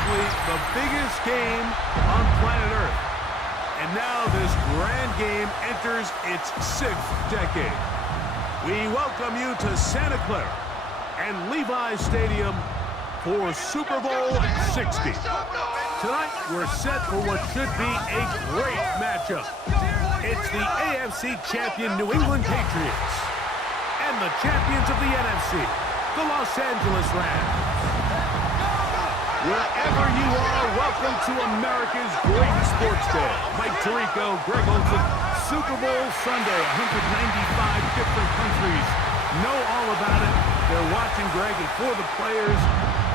arguably the biggest game on planet Earth. And now this grand game enters its 6th decade. We welcome you to Santa Clara and Levi's Stadium for Super Bowl 60. Tonight, we're set for what should be a great matchup. It's the AFC champion New England Patriots and the champions of the NFC, the Los Angeles Rams. Wherever you are, welcome to America's great sports day. Mike Tirico, Greg Olson, Super Bowl Sunday, 195 different countries know all about it. They're watching, Greg, and for the players,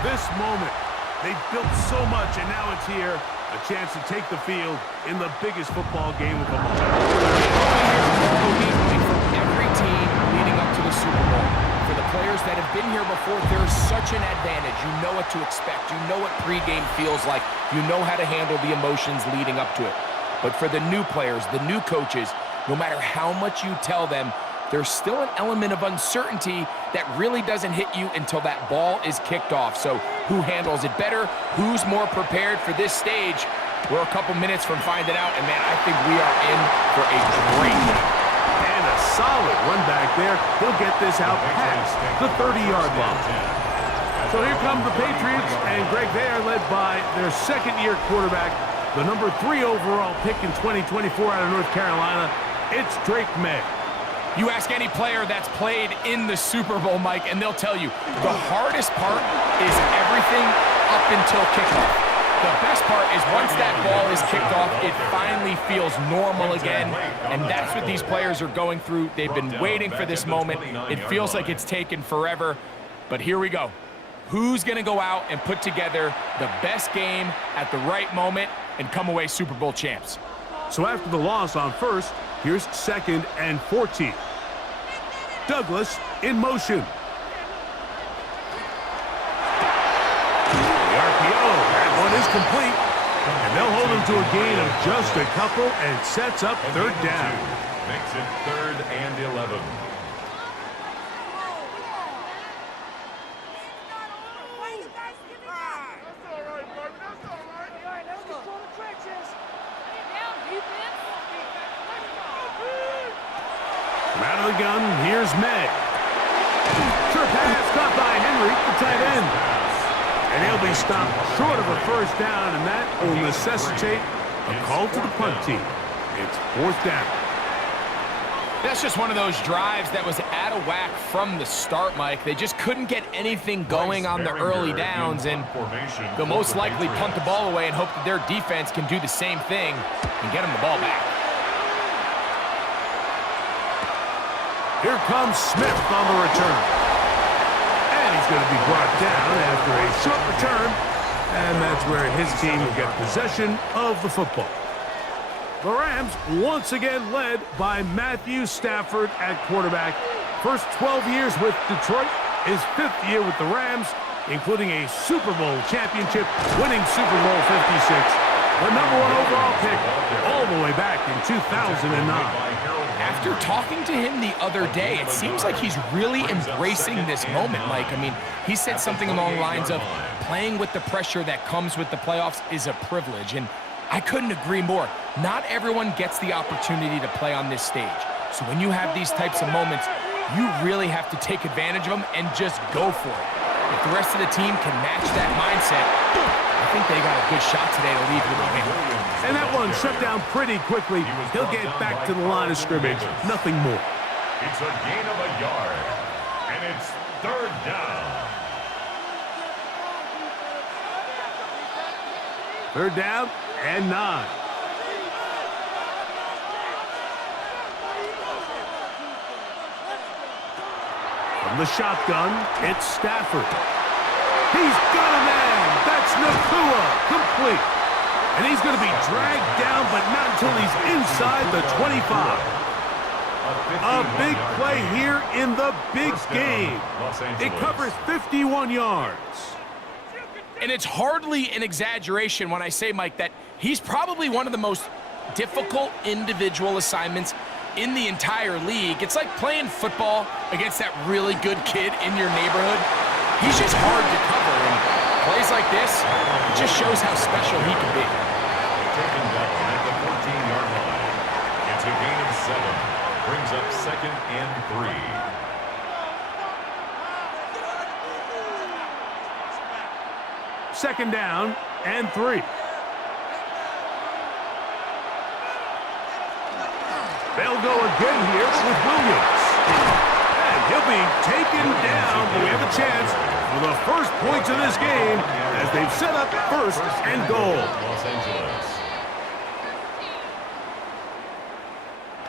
this moment. They've built so much, and now it's here. A chance to take the field in the biggest football game of them all. From every team leading up to the Super Bowl. For the players that have been here before, there's such an advantage. You know what to expect. You know what pregame feels like. You know how to handle the emotions leading up to it. But for the new players, the new coaches, no matter how much you tell them, there's still an element of uncertainty that really doesn't hit you until that ball is kicked off. So who handles it better? Who's more prepared for this stage? We're a couple minutes from finding out, and man, I think we are in for a great game. And a solid run back there. He'll get this out past the 30-yard line. So here come the Patriots, and Greg, they are led by their second-year quarterback, the number 3 overall pick in 2024 out of North Carolina. It's Drake May. You ask any player that's played in the Super Bowl, Mike, and they'll tell you the hardest part is everything up until kickoff. The best part is once that ball is kicked off, it finally feels normal again, and that's what these players are going through. They've been waiting for this moment. It feels like it's taken forever, but here we go. Who's going to go out and put together the best game at the right moment and come away Super Bowl champs? So after the loss on first, here's 2nd and 14. Douglas in motion. The RPO, that one is complete. And they'll hold him to a gain of just a couple and sets up 3rd down. Makes it 3rd and 11. Out of the gun, here's May. Sure pass caught by Henry, the tight end. And he'll be stopped short of a 1st down, and that will necessitate a call to the punt team. It's 4th down. That's just one of those drives that was out of whack from the start, Mike. They just couldn't get anything going on the early downs, and they'll most likely punt the ball away and hope that their defense can do the same thing and get them the ball back. Here comes Smith on the return. And he's going to be brought down after a short return. And that's where his team will get possession of the football. The Rams once again led by Matthew Stafford at quarterback. First 12 years with Detroit, his 5th year with the Rams, including a Super Bowl championship, winning Super Bowl 56. The number 1 overall pick all the way back in 2009. After talking to him the other day, it seems like he's really embracing this moment, Mike. I mean, he said something along the lines of playing with the pressure that comes with the playoffs is a privilege, and I couldn't agree more. Not everyone gets the opportunity to play on this stage. So when you have these types of moments, you really have to take advantage of them and just go for it. If the rest of the team can match that mindset, I think they got a good shot today to lead with a win. And that one shut down pretty quickly. He'll get back to the line of scrimmage. Nothing more. It's a gain of a yard, and it's 3rd down. 3rd down and 9. From the shotgun, it's Stafford. He's got a man. That's Nakua. Complete. And he's going to be dragged down, but not until he's inside the 25. A big play here in the big game. It covers 51 yards. And it's hardly an exaggeration when I say, Mike, that he's probably one of the most difficult individual assignments in the entire league. It's like playing football against that really good kid in your neighborhood. He's just hard to cover, and Plays like this, it just shows how special he can be. Taken down at the 14-yard line. It's a gain of 7. Brings up 2nd and 3. Second down and 3. They'll go again here with Williams. And he'll be taken down, but we have a chance for the first points of this game as they've set up 1st and goal. Los Angeles.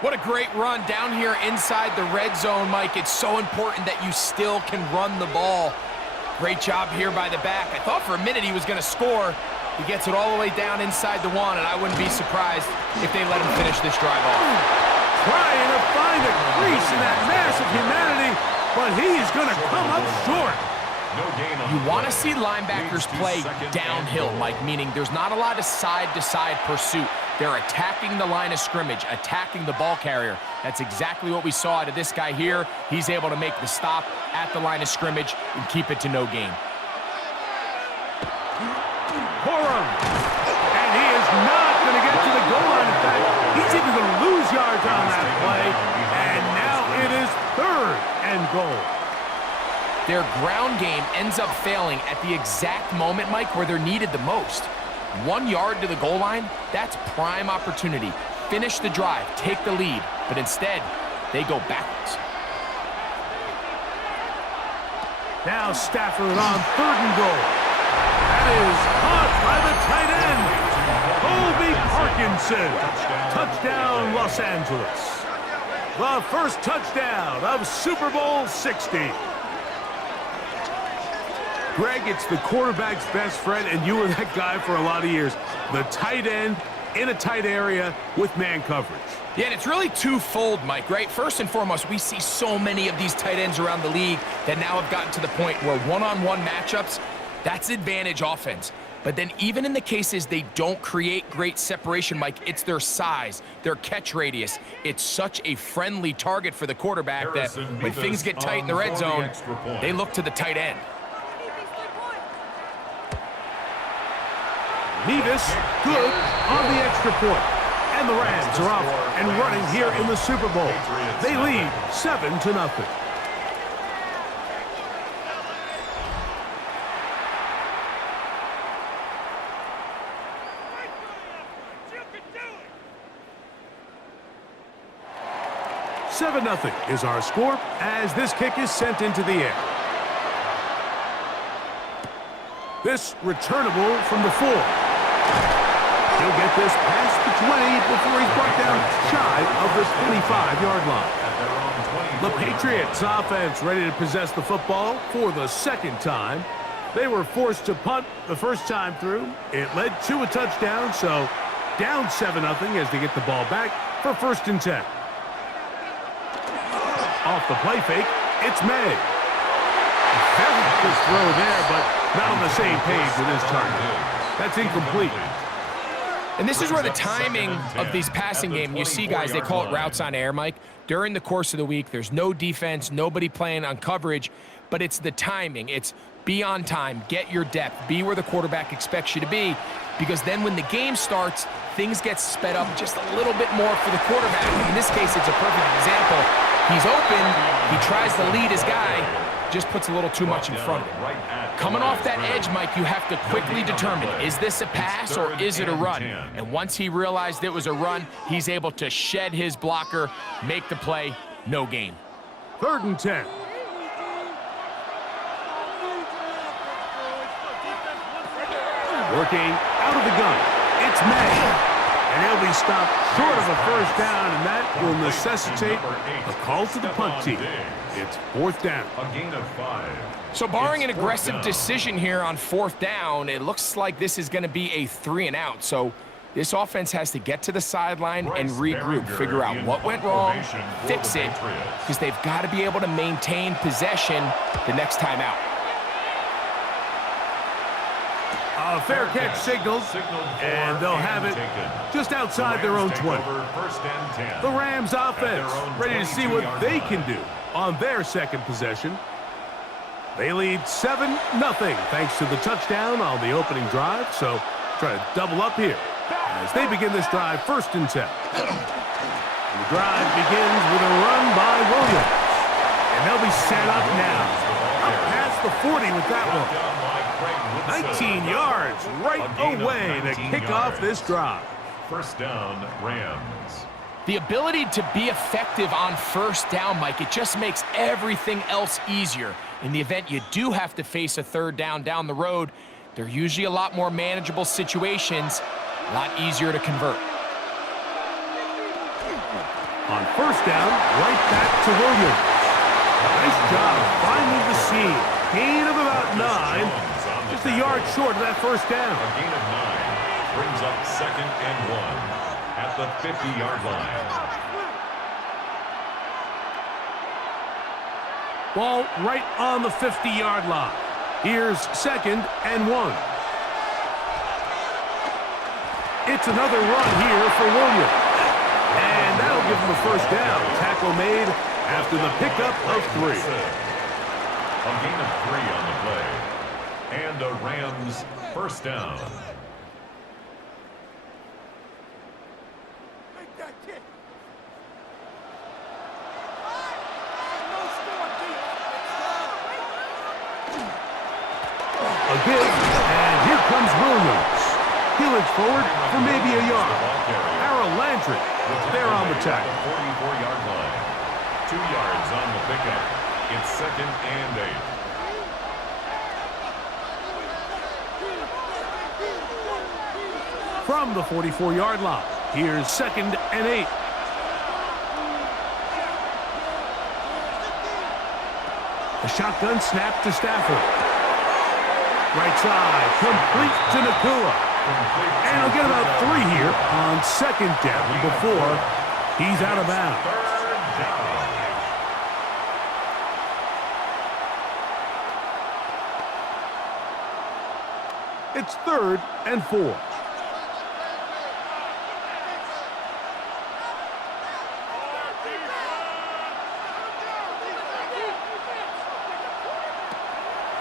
What a great run down here inside the red zone, Mike. It's so important that you still can run the ball. Great job here by the back. I thought for a minute he was going to score. He gets it all the way down inside the 1, and I wouldn't be surprised if they let him finish this drive off. Trying to find a crease in that mass of humanity, but he's going to come up short. No gain on You the want to play. see linebackers play downhill, Mike, meaning there's not a lot of side-to-side pursuit. They're attacking the line of scrimmage, attacking the ball carrier. That's exactly what we saw out of this guy here. He's able to make the stop at the line of scrimmage and keep it to no gain. Corum. And he is not going to get to the goal line. In fact, he's even going to lose yards on that play. And now it is 3rd and goal. Their ground game ends up failing at the exact moment, Mike, where they're needed the most. 1 yard to the goal line, that's prime opportunity. Finish the drive, take the lead, but instead, they go backwards. Now Stafford on 3rd and goal. That is caught by the tight end, Colby Parkinson. Touchdown, Los Angeles. The first touchdown of Super Bowl 60. Greg, it's the quarterback's best friend, and you were that guy for a lot of years. The tight end in a tight area with man coverage. Yeah, and it's really twofold, Mike, right? First and foremost, we see so many of these tight ends around the league that now have gotten to the point where one-on-one matchups, that's advantage offense. But then even in the cases they don't create great separation, Mike, it's their size, their catch radius. It's such a friendly target for the quarterback that when things get tight in the red zone, they look to the tight end. Nevis, good on the extra point. And the Rams are off and running here in the Super Bowl. They lead 7-0. $7-0 is our score as this kick is sent into the air. This returnable from the 4. He'll get this past the 20 before he's brought down shy of the 25-yard line. The Patriots offense ready to possess the football for the 2nd time. They were forced to punt the first time through. It led to a touchdown, so down 7-0 as they get the ball back for 1st and 10. Off the play fake, it's May. Very good throw there, but not on the same page with his target. That's incomplete. And this is where the timing of these passing game, you see guys, they call it routes on air, Mike. During the course of the week, there's no defense, nobody playing on coverage, but it's the timing. It's be on time, get your depth, be where the quarterback expects you to be, because then when the game starts, things get sped up just a little bit more for the quarterback. In this case, it's a perfect example. He's open, he tries to lead his guy, just puts a little too much in front of him. Coming off that edge, Mike, you have to quickly determine, is this a pass or is it a run? And once he realized it was a run, he's able to shed his blocker, make the play, no gain. 3rd and 10. Working out of the gun, it's May. And he'll be stopped short of a first down, and that will necessitate a call to the punt team. It's 4th down. A gain of 5. So barring an aggressive decision here on 4th down, it looks like this is going to be a 3-and-out. So this offense has to get to the sideline and regroup, figure out what went wrong, fix it, because they've got to be able to maintain possession the next time out. A fair catch signaled, and they'll have it just outside their own 20. The Rams offense ready to see what they can do on their 2nd possession. They lead 7-0 thanks to the touchdown on the opening drive, so try to double up here as they begin this drive 1st and 10. And the drive begins with a run by Williams. And they'll be set up now. Up past the 40 with that one. 19 yards right away to kick off this drive. 1st down, Rams. The ability to be effective on 1st down, Mike, it just makes everything else easier. In the event you do have to face a 3rd down the road, they're usually a lot more manageable situations, a lot easier to convert. On 1st down, right back to Williams. Nice job finding the seam. Gain of about 9. Just a yard short of that 1st down. A gain of 9 brings up 2nd and 1 at the 50-yard line. Ball right on the 50-yard line. Here's 2nd and 1. It's another run here for Williams. And that'll give him a 1st down. Tackle made after the pickup of 3. A gain of 3 on the play. And a Rams 1st down. A give, and here comes Williams. He looks forward for maybe a yard. Harold Landry there on the tackle. 44-yard line. 2 yards on the pickup. It's 2nd and 8. From the 44-yard line, here's 2nd and 8. A shotgun snap to Stafford. Right side, complete to Nakua. And he'll get about 3 here on 2nd down before he's out of bounds. 3rd down. It's 3rd and 4.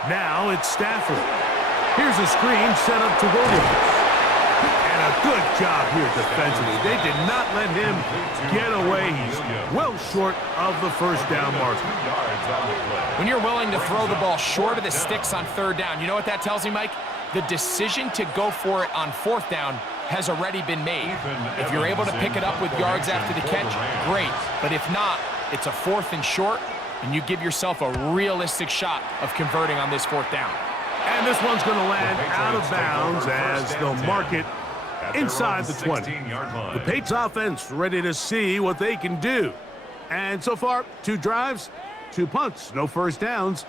Now it's Stafford. Here's a screen set up to Williams. And a good job here defensively. They did not let him get away. He's well short of the 1st down marker. When you're willing to throw the ball short of the sticks on 3rd down, you know what that tells me, Mike? The decision to go for it on 4th down has already been made. If you're able to pick it up with yards after the catch, great. But if not, it's a 4th and short, and you give yourself a realistic shot of converting on this 4th down. And this one's going to land out of bounds as they'll mark it inside the 20. The Patriots offense ready to see what they can do. And so far, 2 drives, 2 punts, no 1st downs.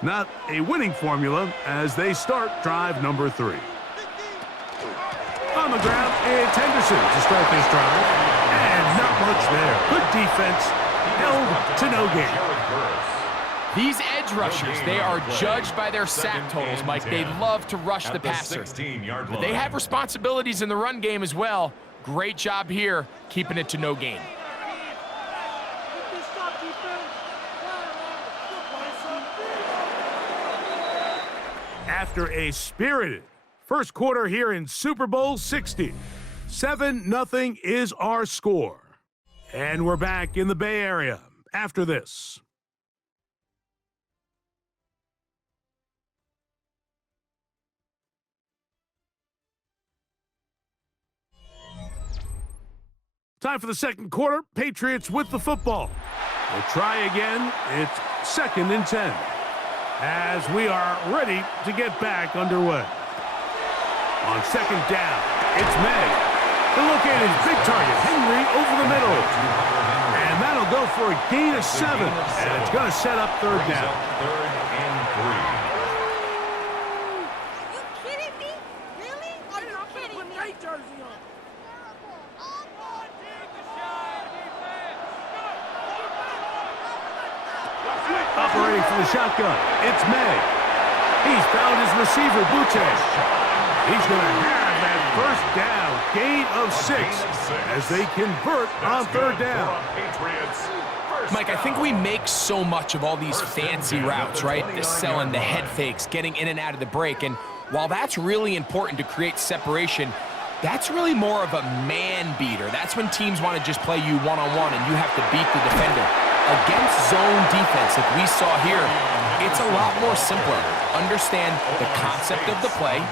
Not a winning formula as they start drive number 3. On the ground, it's Henderson to start this drive. And not much there. Good defense, held to no gain. These edge rushers, they are judged by their sack totals, Mike. They love to rush the passer. But they have responsibilities in the run game as well. Great job here, keeping it to no gain. After a spirited first quarter here in Super Bowl 60, 7-0 is our score. And we're back in the Bay Area after this. Time for the second quarter. Patriots with the football. We'll try again. It's 2nd and 10. As we are ready to get back underway. On 2nd down, it's May. The look at his big target, Henry, over the middle. And that'll go for a gain of 7. And it's going to set up 3rd down. 3rd and 3. You kidding me? Really? Are you kidding me? Operating for the shotgun, it's May. He's found his receiver, Butte. He's going to have that First down, gain of 6 as they convert on third down. Mike, I think we make so much of all these fancy routes, right? The selling, the head fakes, getting in and out of the break. And while that's really important to create separation, that's really more of a man beater. That's when teams want to just play you one-on-one and you have to beat the defender. Against zone defense, like we saw here, it's a lot more simpler. Understand the concept of the play,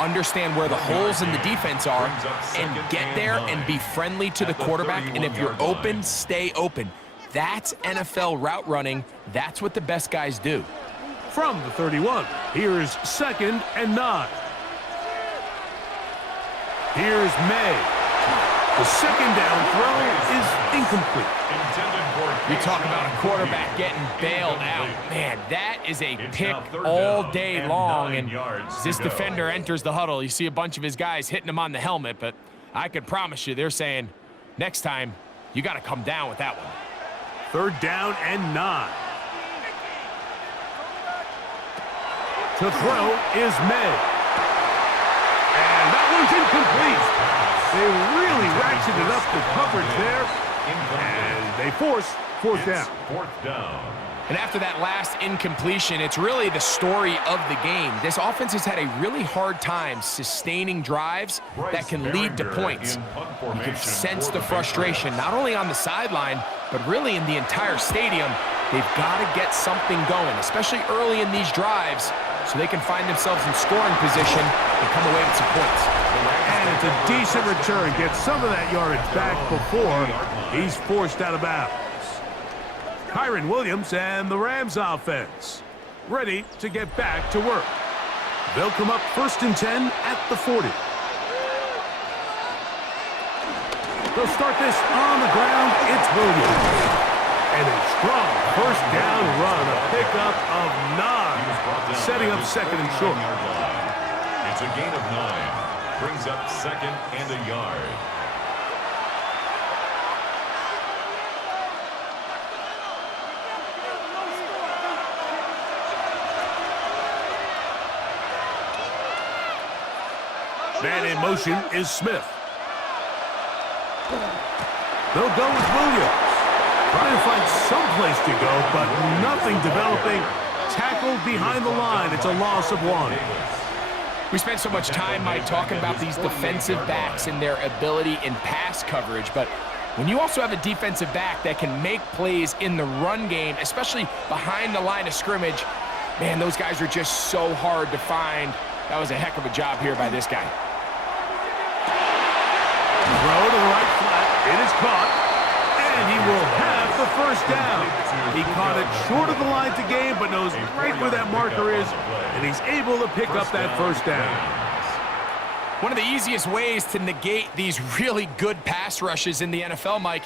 understand where the holes in the defense are, and get there and be friendly to the quarterback. And if you're open, stay open. That's NFL route running. That's what the best guys do. From the 31, here's 2nd and 9. Here's May. The second down throw is incomplete. You talk about a quarterback getting bailed out. Man, that is a pick all day long. And as this defender enters the huddle, you see a bunch of his guys hitting him on the helmet. But I can promise you, they're saying, next time, you got to come down with that one. 3rd down and 9. To throw is May. And that one's incomplete. They really ratcheted up the coverage there. And they force 4th down. 4th down. And after that last incompletion, it's really the story of the game. This offense has had a really hard time sustaining drives that can lead to points. You can sense the frustration, not only on the sideline, but really in the entire stadium. They've got to get something going, especially early in these drives, so they can find themselves in scoring position and come away with some points. And it's a decent return. Get some of that yardage back before he's forced out of bounds. Kyron Williams and the Rams offense ready to get back to work. They'll come up 1st and 10 at the 40. They'll start this on the ground. It's Williams. And a strong 1st down run, a pickup of 9, setting up 2nd and short. It's a gain of 9. Brings up 2nd and a yard. Man in motion is Smith. They'll go with Williams. Trying to find some place to go, but nothing developing. Tackled behind the line. It's a loss of 1. We spent so much time, Mike, talking about these defensive backs and their ability in pass coverage, but when you also have a defensive back that can make plays in the run game, especially behind the line of scrimmage, man, those guys are just so hard to find. That was a heck of a job here by this guy. Throw to the right flat. It is caught. And he will have the 1st down. He caught it short of the line to gain, but knows right where that marker is, and he's able to pick up that 1st down. One of the easiest ways to negate these really good pass rushes in the NFL, Mike,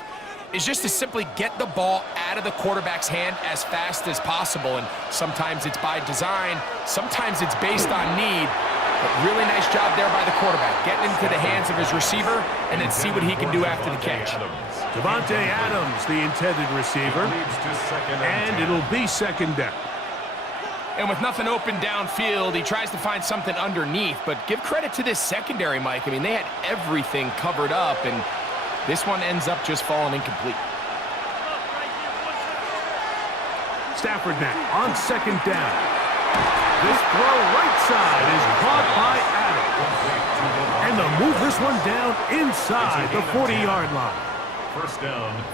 is just to simply get the ball out of the quarterback's hand as fast as possible. And sometimes it's by design, sometimes it's based on need. But really nice job there by the quarterback, getting into the hands of his receiver and then see what he can do after the catch. Devontae Adams, the intended receiver, and it'll be 2nd down. And with nothing open downfield, he tries to find something underneath. But give credit to this secondary, Mike. I mean, they had everything covered up, and this one ends up just falling incomplete. Stafford now on 2nd down. This throw right side is caught by Adams. And they'll move this one down inside the 40-yard line.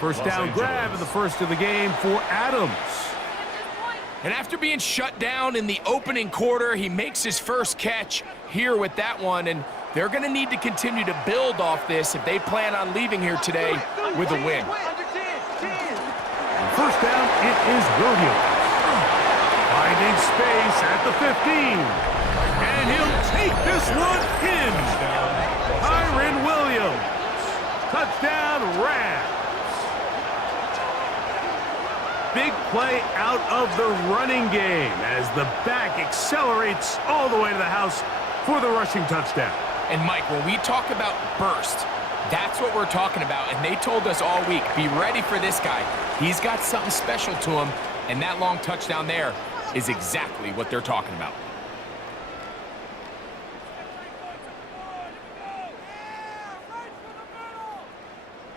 1st down grab in the first of the game for Adams. And after being shut down in the opening quarter, he makes his first catch here with that one. And they're going to need to continue to build off this if they plan on leaving here today with a win. 1st down, it is Williams. Finding space at the 15. And he'll take this one in. Kyron Williams. Touchdown, Rams. Big play out of the running game as the back accelerates all the way to the house for the rushing touchdown. And Mike, when we talk about burst, that's what we're talking about. And they told us all week, be ready for this guy. He's got something special to him. And that long touchdown there is exactly what they're talking about.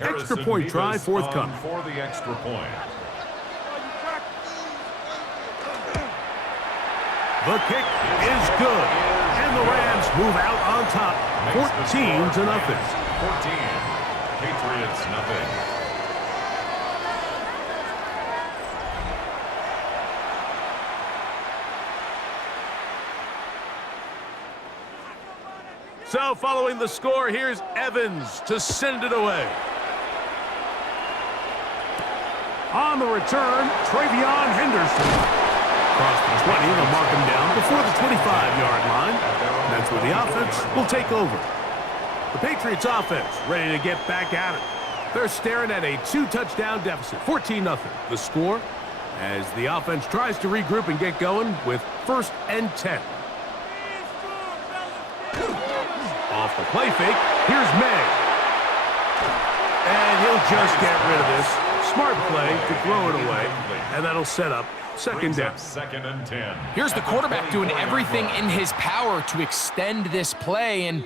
Extra point try forthcoming. For the extra point. The kick is good. And the Rams move out on top, 14-0. 14. Patriots, nothing. So following the score, here's Evans to send it away. On the return, Travion Henderson. Across the 20, they'll mark him down before the 25-yard line. That's where the offense will take over. The Patriots offense ready to get back at it. They're staring at a 2-touchdown deficit, 14-0. The score as the offense tries to regroup and get going with 1st and 10. Off the play fake, here's May. And he'll just get rid of this. Smart play to throw it away, and that'll set up 2nd down. 2nd and 10. Here's the quarterback doing everything in his power to extend this play, and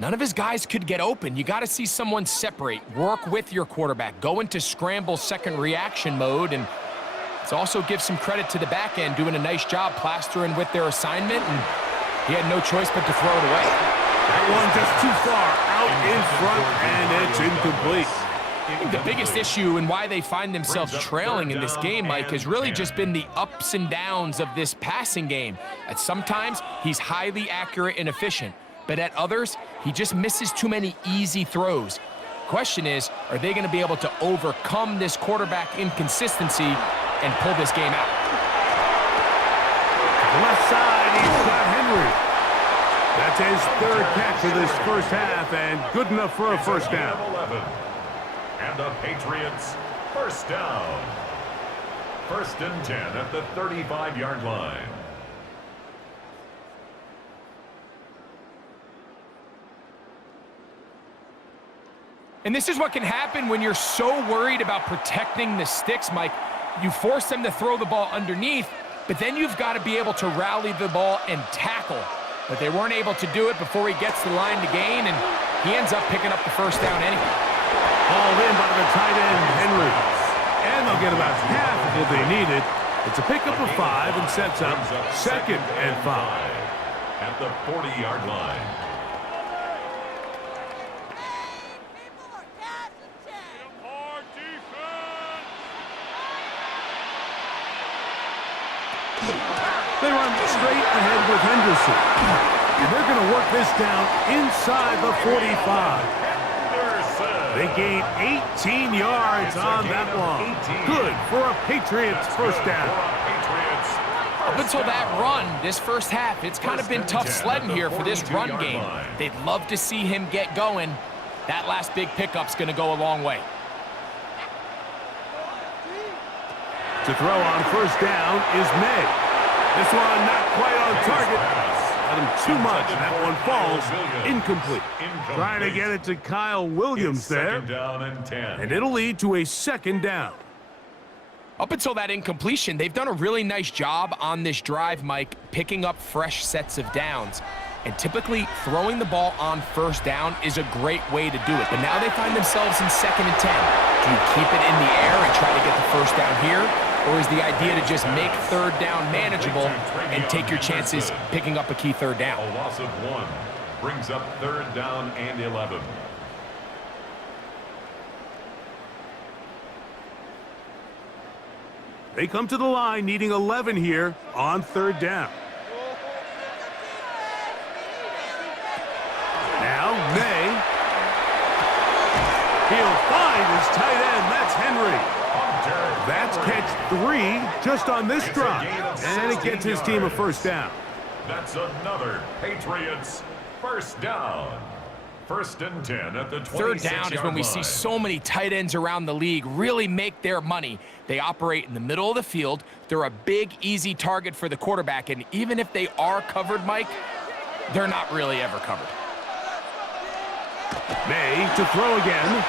none of his guys could get open. You got to see someone separate, work with your quarterback, go into scramble second reaction mode, and it also gives some credit to the back end doing a nice job plastering with their assignment, and he had no choice but to throw it away. That one just too far out in front, and it's incomplete. I think the biggest issue and why they find themselves trailing in this game, Mike, has really just been the ups and downs of this passing game. At sometimes, he's highly accurate and efficient, but at others, he just misses too many easy throws. Question is, are they going to be able to overcome this quarterback inconsistency and pull this game out? Left side, he's got Henry. That's his 3rd catch of this first half, and good enough for a 1st down. 11. And the Patriots, 1st down. 1st and 10 at the 35-yard line. And this is what can happen when you're so worried about protecting the sticks, Mike. You force them to throw the ball underneath, but then you've got to be able to rally the ball and tackle. But they weren't able to do it before he gets the line to gain, and he ends up picking up the 1st down anyway. Hauled in by the tight end, Henry. And they'll get about half of what they needed. It's a pickup of 5 and sets up 2nd and 5. At the 40-yard line. They run straight ahead with Henderson. And they're going to work this down inside the 45. They gain 18 yards on that one. Good for a Patriots 1st down. Up until that run, this first half, it's kind of been tough sledding here for this run game. They'd love to see him get going. That last big pickup's going to go a long way. To throw on 1st down is May. This one not quite on target. Got him too much, and that one falls incomplete. Trying to get it to Kyle Williams there. Down and 10. And it'll lead to a 2nd down. Up until that incompletion, they've done a really nice job on this drive, Mike, picking up fresh sets of downs. And typically, throwing the ball on 1st down is a great way to do it. But now they find themselves in 2nd and 10. Do you keep it in the air and try to get the 1st down here? Or is the idea to just make 3rd down manageable and take your chances picking up a key 3rd down? A loss of 1 brings up 3rd down and 11. They come to the line needing 11 here on 3rd down. Now May. He'll find his tight end. That's Henry. That's catch 3 just on this drive. And it gets his team a 1st down. That's another Patriots 1st down. 1st and 10 at the 26-yard line. 3rd down is when we see so many tight ends around the league really make their money. They operate in the middle of the field. They're a big, easy target for the quarterback. And even if they are covered, Mike, they're not really ever covered. May to throw again.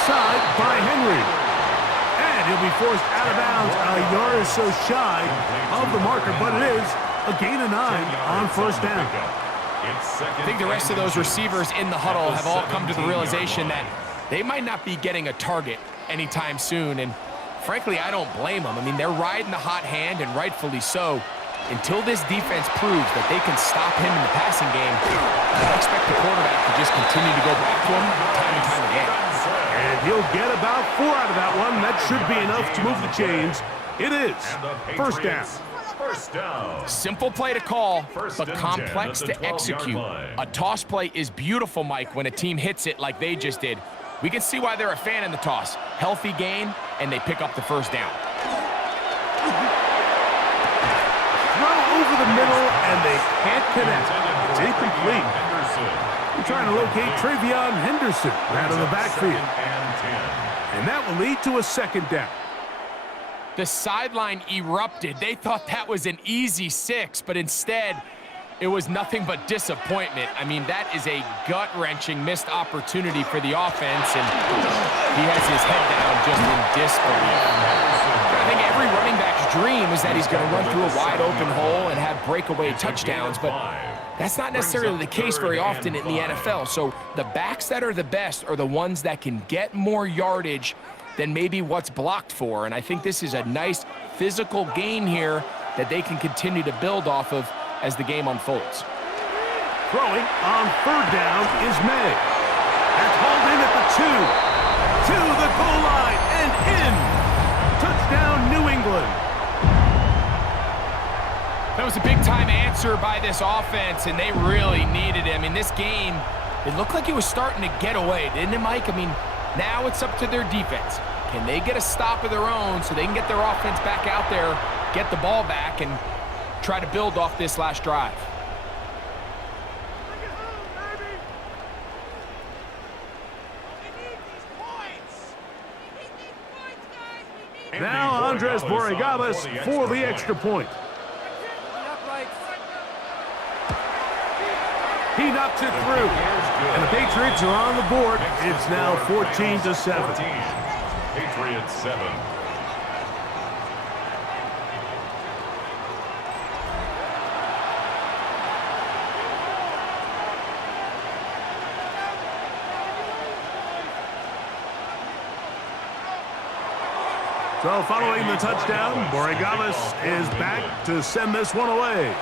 Side by Henry. And he'll be forced out of bounds a yard or so shy of the marker, but it is a gain of 9 on 1st down. I think the rest of those receivers in the huddle have all come to the realization that they might not be getting a target anytime soon, and frankly, I don't blame them. I mean, they're riding the hot hand, and rightfully so. Until this defense proves that they can stop him in the passing game, I expect the quarterback to just continue to go back to him time and time again. And he'll get about 4 out of that one. That should be enough to move the chains. It is first down. First down. Simple play to call, but complex to execute. A toss play is beautiful, Mike, when a team hits it like they just did. We can see why they're a fan in the toss. Healthy gain, and they pick up the first down. Over the middle, and they can't connect. It's incomplete. We're trying to locate Travion Henderson out of the backfield. And that will lead to a second down. The sideline erupted. They thought that was an easy 6, but instead, it was nothing but disappointment. I mean, that is a gut-wrenching missed opportunity for the offense, and he has his head down just in disbelief. I think every running back's dream is that he's going to run through a wide-open hole and have breakaway touchdowns, but that's not necessarily the case very often in the NFL. So the backs that are the best are the ones that can get more yardage than maybe what's blocked for, and I think this is a nice physical gain here that they can continue to build off of as the game unfolds. Throwing on third down is May. That's hauled in at the 2. To the goal line and in. Touchdown, New England. That was a big-time answer by this offense, and they really needed it. I mean, this game, it looked like it was starting to get away, didn't it, Mike? I mean, now it's up to their defense. Can they get a stop of their own so they can get their offense back out there, get the ball back, and try to build off this last drive? Now Andres Borregales for the extra point. He knocks it through. And the Patriots are on the board. It's now 14-7. Patriots 7. So following the touchdown, Borregales is back to send this one away.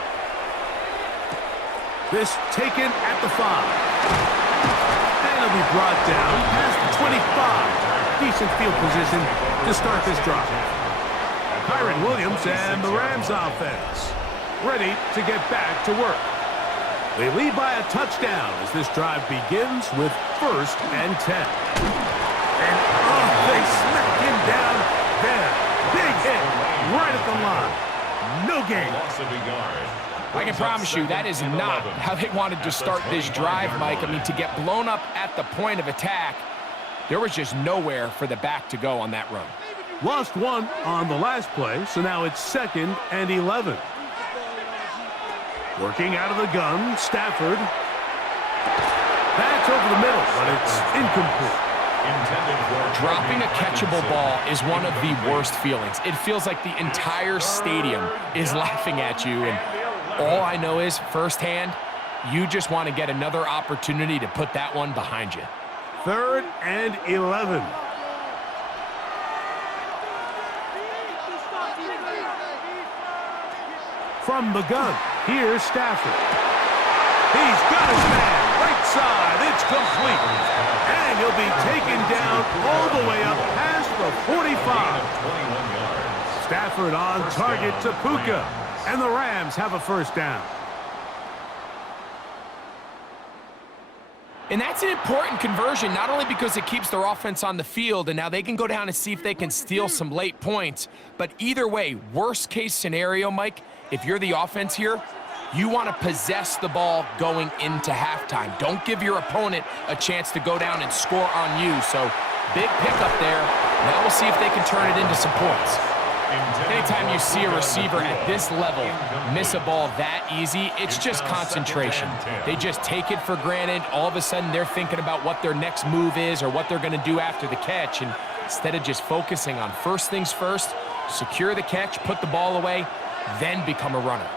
This taken at the 5. And it'll be brought down past the 25. Decent field position to start this drive. Kyron Williams and the Rams offense ready to get back to work. They lead by a touchdown as this drive begins with 1st and 10. And they smacked him down. There, big hit, right at the line. No gain. I can promise you that is not how they wanted to start this drive, Mike. I mean, to get blown up at the point of attack, there was just nowhere for the back to go on that run. Lost 1 on the last play, so now it's 2nd and 11. Working out of the gun, Stafford. That's over the middle, but it's incomplete. Dropping a catchable ball is one of the worst feelings. It feels like the entire stadium is laughing at you, and all I know is firsthand, you just want to get another opportunity to put that one behind you. 3rd and 11. From the gun, here's Stafford. He's got his man, right side, it's complete. And he'll be taken down all the way up past the 45. Stafford on target to Puka, and the Rams have a first down. And that's an important conversion, not only because it keeps their offense on the field, and now they can go down and see if they can steal some late points, but either way, worst case scenario, Mike, if you're the offense here, you want to possess the ball going into halftime. Don't give your opponent a chance to go down and score on you. So big pickup there. Now we'll see if they can turn it into some points. Anytime you see a receiver at this level miss a ball that easy, it's just concentration. They just take it for granted. All of a sudden, they're thinking about what their next move is or what they're going to do after the catch. And instead of just focusing on first things first, secure the catch, put the ball away, then become a runner.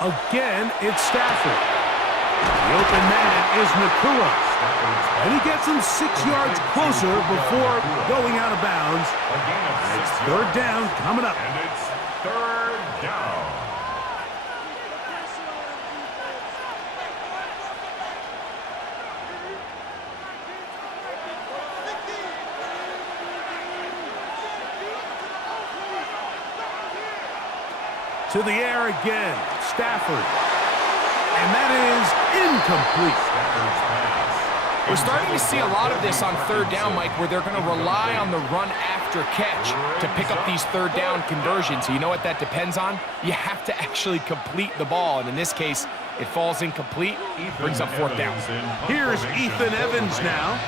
Again, it's Stafford. The open man is Nakua. And he gets him 6 yards closer before going out of bounds. It's third down coming up. And it's third down. To the air again, Stafford. And that is incomplete. We're starting to see a lot of this on third down, Mike, where they're going to rely on the run after catch to pick up these third down conversions. You know what that depends on? You have to actually complete the ball, and in this case, it falls incomplete, brings up fourth down. Here's Ethan Evans now,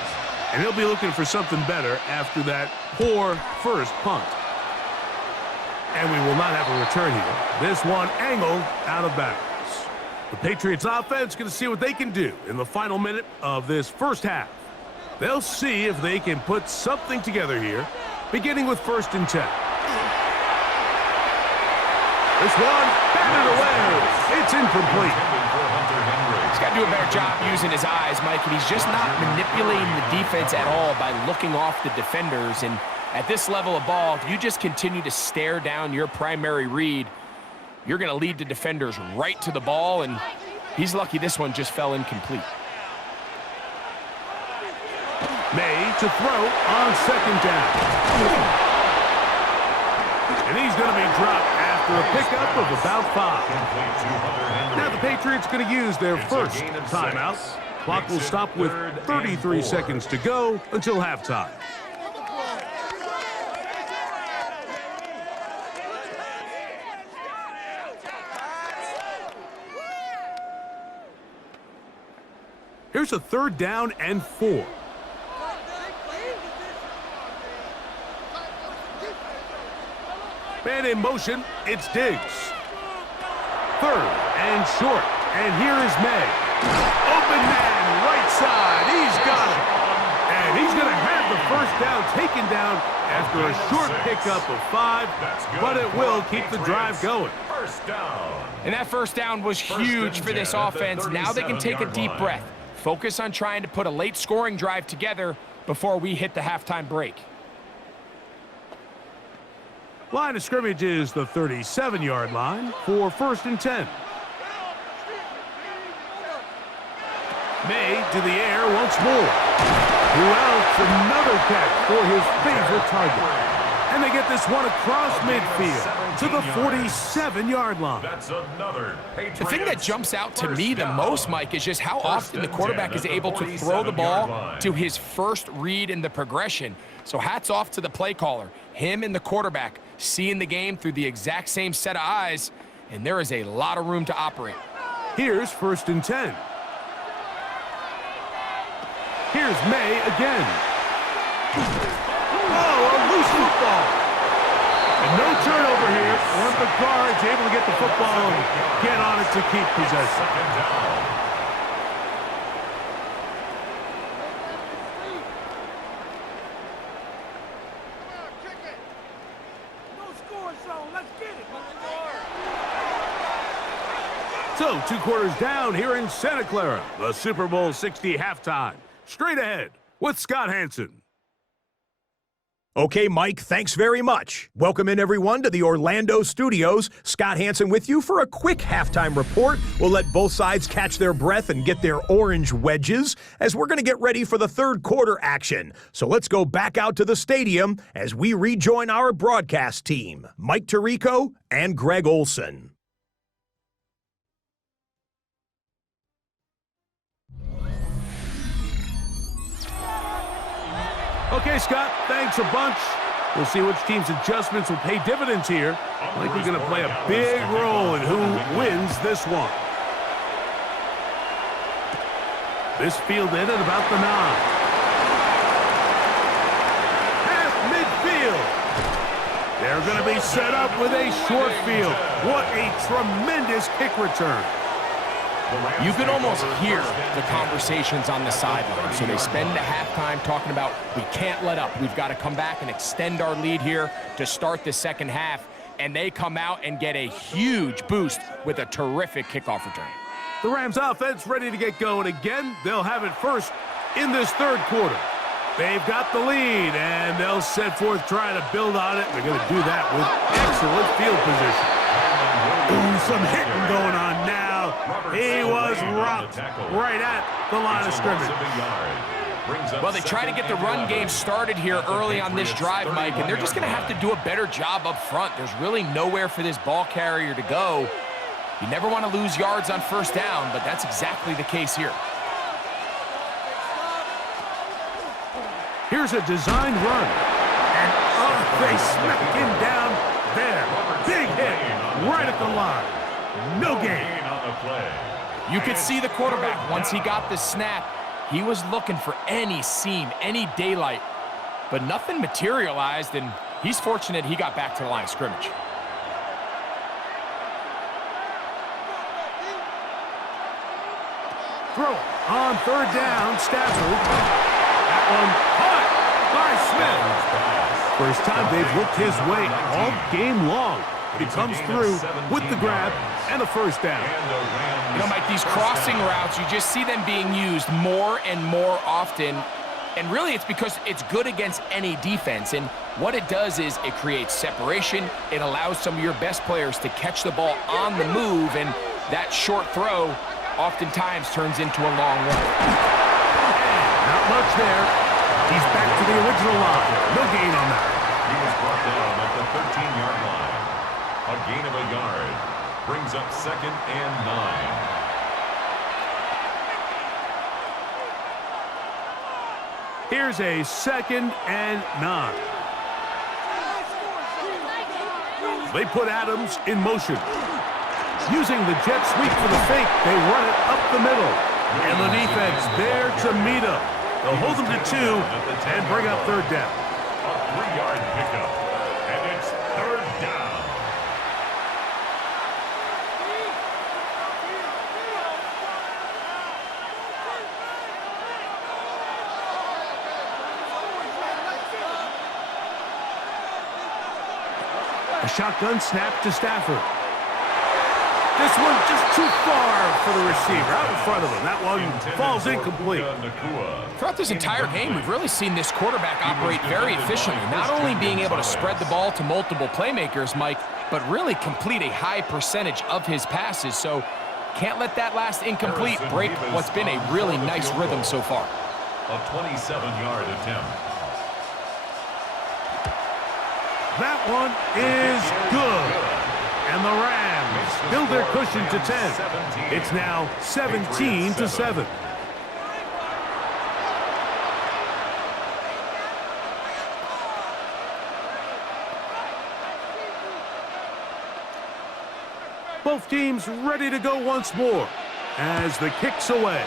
and he'll be looking for something better after that poor first punt. And we will not have a return here. This one angled out of bounds. The Patriots offense going to see what they can do in the final minute of this first half. They'll see if they can put something together here, beginning with 1st and 10. This one batted away. It's incomplete. He's got to do a better job using his eyes, Mike, and he's just not manipulating the defense at all by looking off the defenders. And at this level of ball, if you just continue to stare down your primary read, you're going to lead the defenders right to the ball, and he's lucky this one just fell incomplete. May to throw on 2nd down. And he's going to be dropped after a pickup of about 5. Now the Patriots going to use their first timeout. Clock will stop with 33 seconds to go until halftime. Here's a 3rd down and 4. Man in motion, it's Diggs. 3rd and short, and here is May. Open man, right side, he's got it. And he's going to have the first down taken down after a short pickup of 5, but it will keep the drive going. First down. And that first down was huge for this offense. Now they can take a deep breath. Focus on trying to put a late scoring drive together before we hit the halftime break. Line of scrimmage is the 37-yard line for 1st and 10. May to the air once more. Who else? Another catch for his favorite target. And they get this one across midfield to the 47-yard line. That's another The thing that jumps out to me the most, Mike, is just how often the quarterback is able to throw the ball to his first read in the progression. So hats off to the play caller. Him and the quarterback seeing the game through the exact same set of eyes, and there is a lot of room to operate. Here's 1st and 10. Here's May again. Oh, a loose football. And no turnover here. One of the guards able to get the football and get on it to keep possession. So, 2 quarters down here in Santa Clara, the Super Bowl 60 halftime. Straight ahead with Scott Hansen. Okay, Mike, thanks very much. Welcome in, everyone, to the Orlando studios. Scott Hansen with you for a quick halftime report. We'll let both sides catch their breath and get their orange wedges as we're going to get ready for the 3rd quarter action. So let's go back out to the stadium as we rejoin our broadcast team, Mike Tirico and Greg Olson. Okay, Scott, thanks a bunch. We'll see which team's adjustments will pay dividends here. I think we're going to play a big role in who wins this one. This field in at about the 9. Half midfield. They're going to be set up with a short field. What a tremendous kick return. You can almost hear the conversations on the sideline. So they spend the halftime talking about, we can't let up. We've got to come back and extend our lead here to start the second half. and they come out and get a huge boost with a terrific kickoff return. The Rams offense ready to get going again. They'll have it first in this third quarter. They've got the lead, and they'll set forth trying to build on it. They're going to do that with excellent field position. Ooh, some hitting going on now. He was rocked right at the line of scrimmage. Well, they try to get the run game started here early on this drive, Mike, and they're just going to have to do a better job up front. There's really nowhere for this ball carrier to go. You never want to lose yards on first down, but that's exactly the case here. Here's a designed run. And they smack him down there. Big hit right at the line. No gain. You could see the quarterback once he got the snap. He was looking for any seam, any daylight, but nothing materialized, and he's fortunate he got back to the line of scrimmage. Throw on third down, Stafford. That one caught by Smith. First time they've looked his way all game long. But he comes through with the grab and a first down. You know, Mike, these crossing routes, you just see them being used more and more often. And really, it's because it's good against any defense. And what it does is it creates separation. It allows some of your best players to catch the ball on the move. And that short throw oftentimes turns into a long run. Not much there. He's back to the original line. No gain on that. He was brought down at the 13-yard line. A gain of a yard brings up 2nd and 9. Here's a 2nd and 9. They put Adams in motion. Using the jet sweep for the fake, they run it up the middle. And the defense there to meet him. They'll hold them to 2 and bring up third down. A 3-yard pickup, and it's third down. A shotgun snap to Stafford. This one just too far for the receiver, out in front of him. That one falls incomplete. Throughout this entire game, we've really seen this quarterback operate very efficiently, not only being able to spread the ball to multiple playmakers, Mike, but really complete a high percentage of his passes. So can't let that last incomplete break what's been a really nice rhythm so far. A 27-yard attempt. That one is good. And the Rams build their cushion to 10. It's now 17-7. Both teams ready to go once more as the kick's away.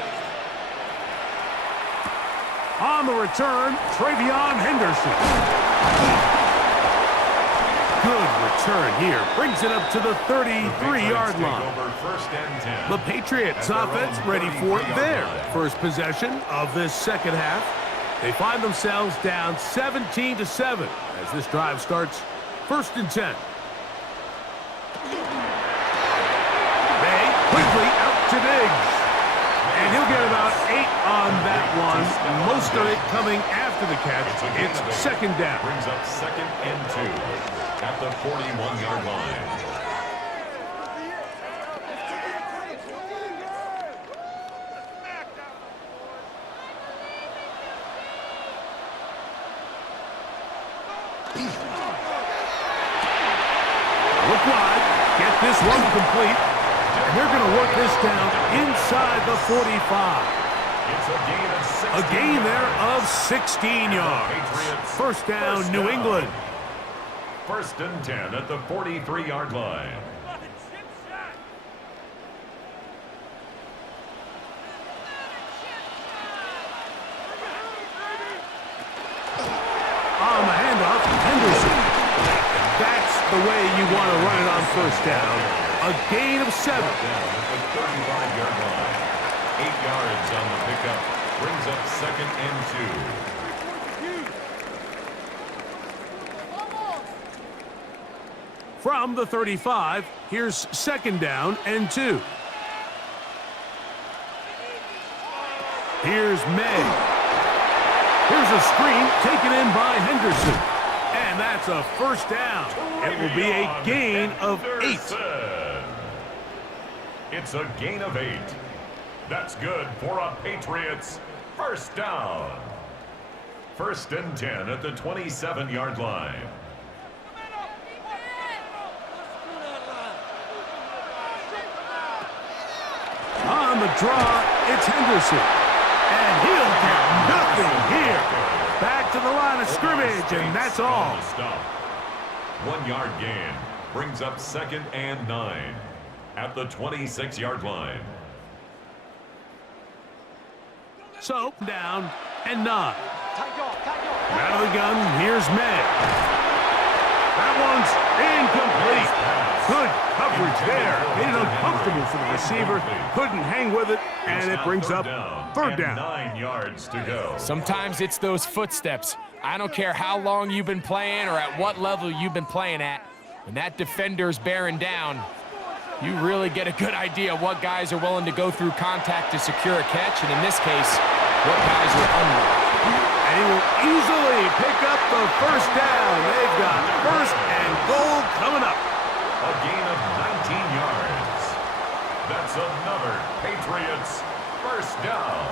On the return, Travion Henderson. Good return here. Brings it up to the 33-yard line. The Patriots offense ready for their first possession of this second half. They find themselves down 17-7 as this drive starts 1st and 10. May quickly out to Diggs. And he'll get about 8 on that one. Most of it coming after the catch. It's 2nd down. Brings up 2nd and 2. At the 41-yard line. Look wide. Get this one complete. And they're going to work this down inside the 45. It's a gain of 16. A gain there of 16 yards. First down, New England. 1st and 10 at the 43-yard line. On the handoff, Henderson. That's the way you want to run it on first down. A gain of 7. Down at the 35-yard line. 8 yards on the pickup. Brings up 2nd and 2. From the 35, here's 2nd down and 2. Here's May. Here's a screen taken in by Henderson. And that's a 1st down. It will be a gain of 8. It's a gain of 8. That's good for a Patriots 1st down. 1st and 10 at the 27-yard line. On the draw, it's Henderson. And he'll get nothing here. Back to the line of scrimmage, and that's all. 1-yard gain brings up 2nd and 9 at the 26-yard line. So, down and 9. Out of the gun, here's May. That one's incomplete. Good coverage there. Made it uncomfortable for the receiver. Couldn't hang with it, and it brings up 3rd down. 9 yards to go. Sometimes it's those footsteps. I don't care how long you've been playing or at what level you've been playing at. When that defender's bearing down, you really get a good idea of what guys are willing to go through contact to secure a catch, and in this case, what guys are unwilling. And he will easily pick up the 1st down. They've got 1st and goal coming up. A gain of 19 yards. That's another Patriots 1st down.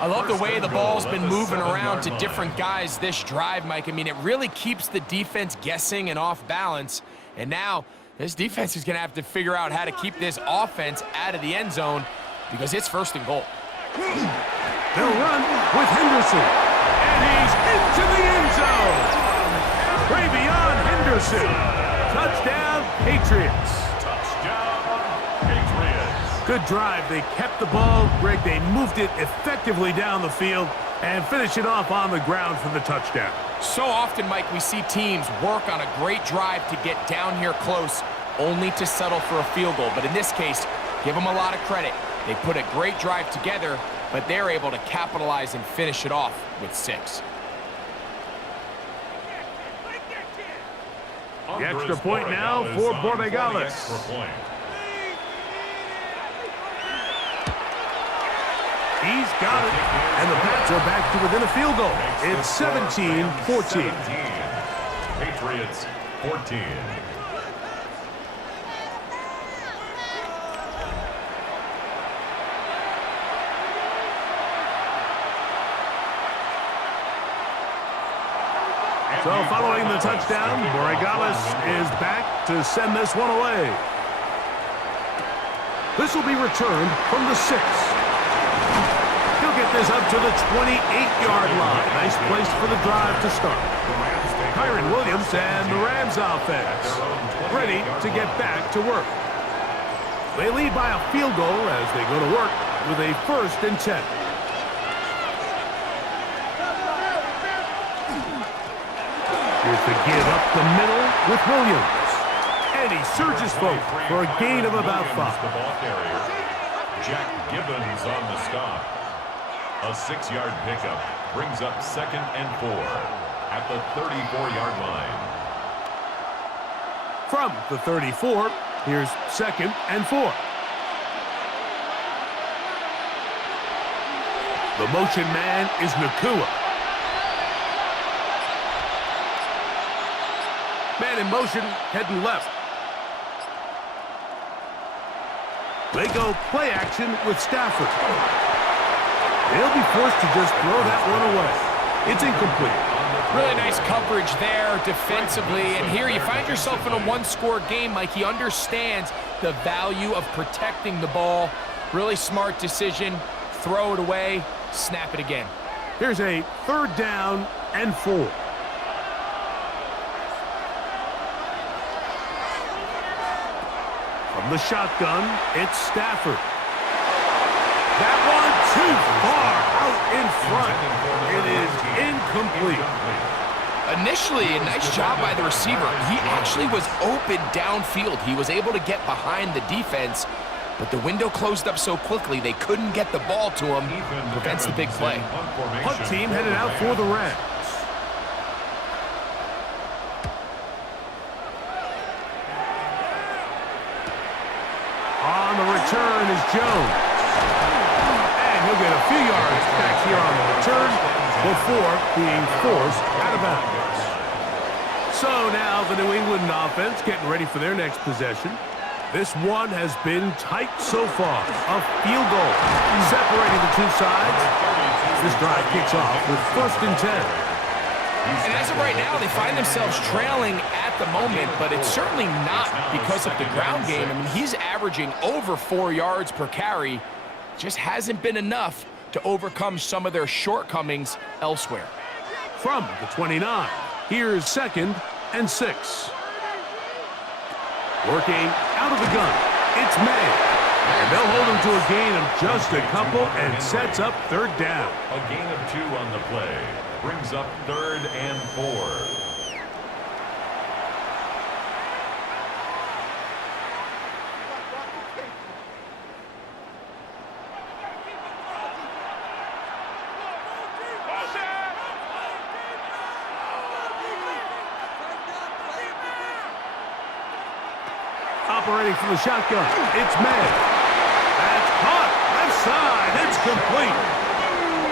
I love the way the ball's been moving around to different guys this drive, Mike. I mean, it really keeps the defense guessing and off balance. And now this defense is going to have to figure out how to keep this offense out of the end zone because it's 1st and goal. They'll run with Henderson. And he's into the end zone. Way beyond Henderson. Touchdown, Patriots. Touchdown, Patriots. Good drive. They kept the ball. Greg, they moved it effectively down the field and finish it off on the ground for the touchdown. So often, Mike, we see teams work on a great drive to get down here close, only to settle for a field goal. But in this case, give them a lot of credit. They put a great drive together, but they're able to capitalize and finish it off with 6. The extra point now for Borregales. He's got it, and the Pats are back to within a field goal. It's 17-14. Patriots 14. So following the touchdown, Borregales is back to send this one away. This will be returned from the 6. He'll get this up to the 28-yard line. Nice place for the drive to start. Kyron Williams and the Rams offense ready to get back to work. They lead by a field goal as they go to work with a 1st and 10. Here's the give up the middle with Williams. And he surges forward for a gain of about 5. The ball carrier, Jack Gibbons on the stop. A 6-yard pickup brings up 2nd and 4 at the 34-yard line. From the 34, here's 2nd and 4. The motion man is Nakua. Man in motion, heading left. They go play action with Stafford. They'll be forced to just throw that one away. It's incomplete. Really nice coverage there defensively. And here you find yourself in a one-score game, Mike. He understands the value of protecting the ball. Really smart decision. Throw it away, snap it again. Here's a 3rd down and 4. From the shotgun, it's Stafford. That one too far out in front. It is incomplete. Initially, a nice job by the receiver. He actually was open downfield. He was able to get behind the defense, but the window closed up so quickly they couldn't get the ball to him. Prevents the big play. Punt team headed out for the Rams. is Jones. And he'll get a few yards back here on the return before being forced out of bounds. So now the New England offense getting ready for their next possession. This one has been tight so far. A field goal separating the two sides. This drive kicks off with 1st and 10. And as of right now, they find themselves trailing at the moment, but it's certainly not because of the ground game. I mean, he's averaging over 4 yards per carry. Just hasn't been enough to overcome some of their shortcomings elsewhere. From the 29, here's 2nd and 6. Working out of the gun, it's May. And they'll hold him to a gain of just a couple and sets up 3rd down. A gain of 2 on the play. Brings up 3rd and 4. Operating from the shotgun, it's May. That's caught, left side, it's complete.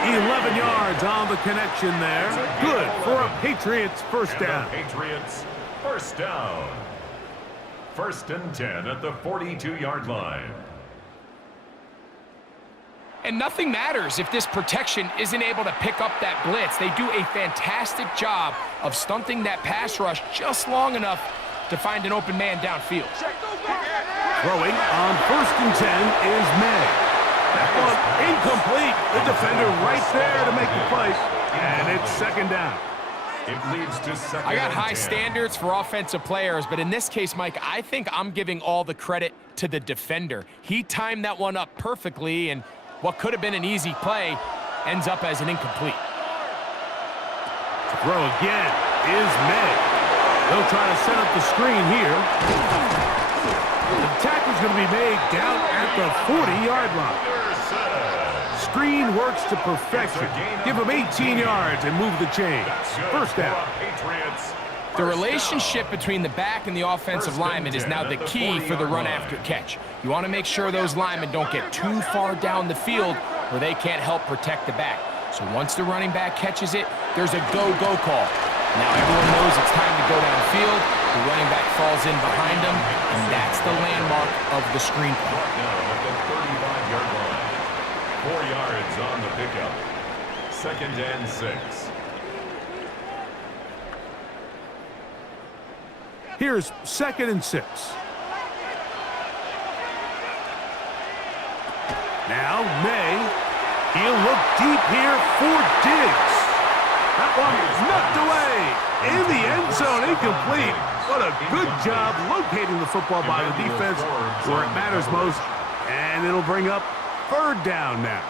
11 yards on the connection there. Good for a Patriots first down. Patriots first down. 1st and 10 at the 42-yard line. And nothing matters if this protection isn't able to pick up that blitz. They do a fantastic job of stunting that pass rush just long enough to find an open man downfield. Throwing on 1st and 10 is May. That one incomplete. The defender right there to make the play. And it's 2nd down. It leads to 2nd I got and high 10. standards for offensive players, but in this case, Mike, I think I'm giving all the credit to the defender. He timed that one up perfectly, and what could have been an easy play ends up as an incomplete. To throw again is May. They'll try to set up the screen here. The tackle's going to be made down at the 40-yard line. Screen works to perfection. Give him 18 yards and move the chain. First down. The relationship between the back and the offensive lineman is now the key for the run after catch. You want to make sure those linemen don't get too far down the field where they can't help protect the back. So once the running back catches it, there's a go-go call. Now everyone knows it's time to go downfield. The running back falls in behind him, and that's the landmark of the screen play. Now at the 35-yard line. 4 yards on the pickup. 2nd and 6. Here's 2nd and 6. Now May. He'll look deep here for Diggs. That one knocked away in the end zone, incomplete. What a good job locating the football by the defense where it matters most. And it'll bring up 3rd down now.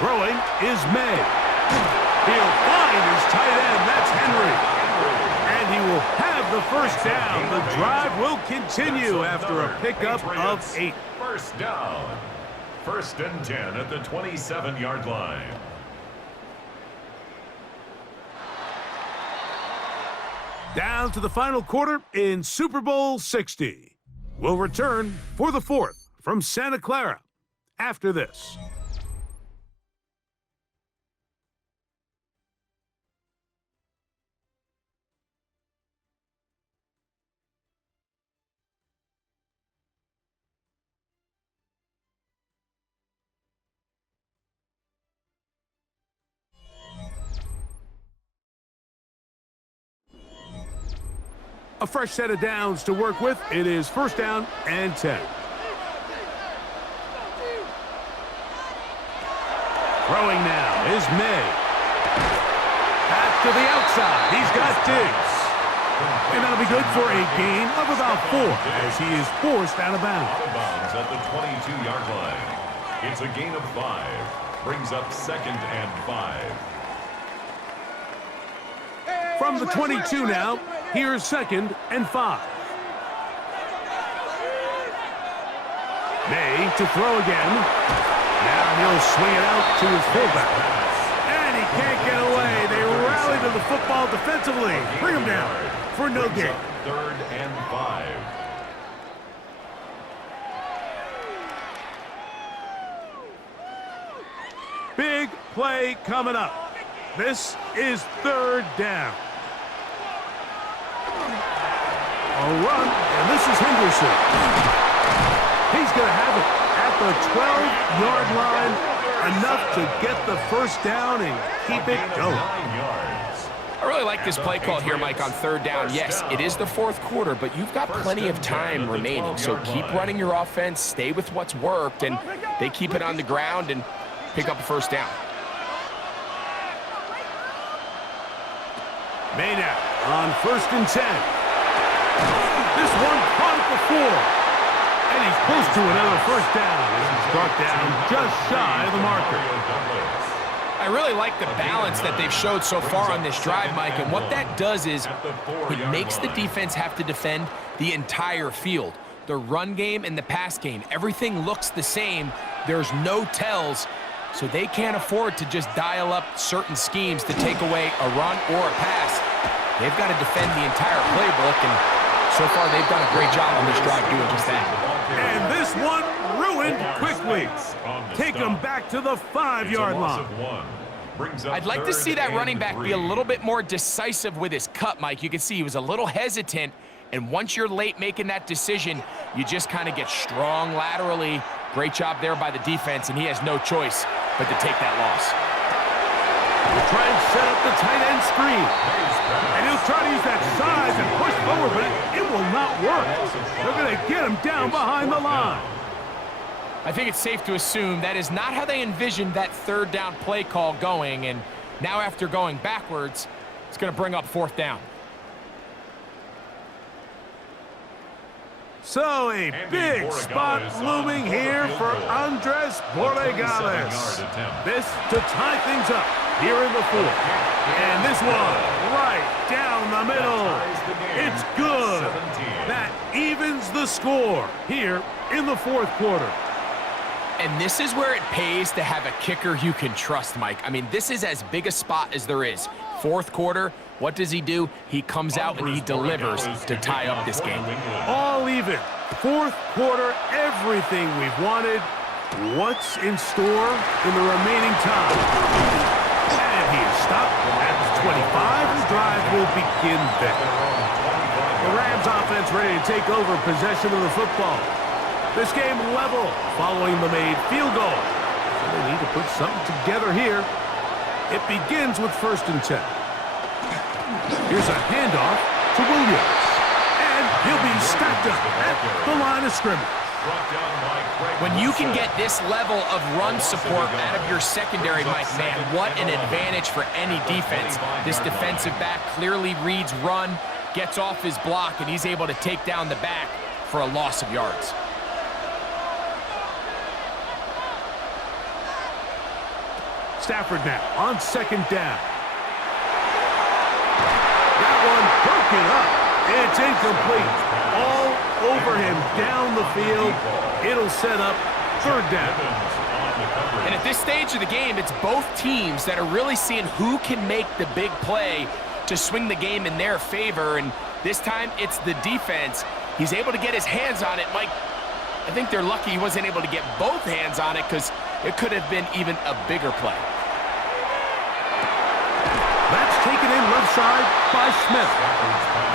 Throwing is May. He'll find his tight end. That's Henry. And he will have the first down. The drive will continue after a pickup of 8. First down. 1st and 10 at the 27-yard line. Down to the final quarter in Super Bowl 60. We'll return for the 4th from Santa Clara after this. A fresh set of downs to work with. It is 1st down and 10. Throwing now is May. Back to the outside. He's got Diggs. And that'll be good for a gain of about 4 as he is forced out of bounds. Out of bounds at the 22-yard line. It's a gain of 5. Brings up 2nd and 5. From the 22 now, here's 2nd and 5. May to throw again. Now he'll swing it out to his fullback. can't get away. They rally to the football defensively. Bring them down for no gain. 3rd and 5. Big play coming up. This is 3rd down. A run, and this is Henderson. He's going to have it at the 12-yard line, enough to get the first down and keep it going. I really like this play call here, Mike, on 3rd down. Yes, it is the 4th quarter, but you've got plenty of time remaining. So keep running your offense, stay with what's worked, and they keep it on the ground and pick up a 1st down. Maynard on 1st and 10. This one caught at the 4. And he's close to another 1st down. He's brought down just shy of the marker. I really like the balance that they've showed so far on this drive, Mike, and what that does is it makes the defense have to defend the entire field. The run game and the pass game, everything looks the same. There's no tells, so they can't afford to just dial up certain schemes to take away a run or a pass. They've got to defend the entire playbook, and so far they've done a great job on this drive doing just that. And this one ruined quickly. Take them back to the 5-yard line. I'd like to see that running back be a little bit more decisive with his cut, Mike. You can see he was a little hesitant, and once you're late making that decision, you just kind of get strong laterally. Great job there by the defense, and he has no choice but to take that loss. We'll try and set up the tight end screen. And he'll try to use that size and push forward, but it will not work. They're going to get him down behind the line. I think it's safe to assume that is not how they envisioned that 3rd down play call going, and now after going backwards, it's going to bring up 4th down. So a big spot looming here for Andres Borregales. This to tie things up here in the 4th. And this one right down the middle. It's good. That evens the score here in the 4th quarter. And this is where it pays to have a kicker you can trust, Mike. I mean, this is as big a spot as there is. 4th quarter, what does he do? He comes out and he delivers to tie up this game. All even. 4th quarter, everything we've wanted. What's in store in the remaining time? And he is stopped at the 25. The drive will begin there. The Rams offense ready to take over possession of the football. This game level following the made field goal. So they need to put something together here. It begins with 1st and 10. Here's a handoff to Williams. And he'll be stacked up at the line of scrimmage. When you can get this level of run support out of your secondary, Mike, man, what an advantage for any defense. This defensive back clearly reads run, gets off his block, and he's able to take down the back for a loss of yards. Stafford now on 2nd down. That one broken up. It's incomplete. All over him down the field. It'll set up 3rd down. And at this stage of the game, it's both teams that are really seeing who can make the big play to swing the game in their favor. And this time, it's the defense. He's able to get his hands on it. Mike, I think they're lucky he wasn't able to get both hands on it because it could have been even a bigger play. That's taken in left side by Smith.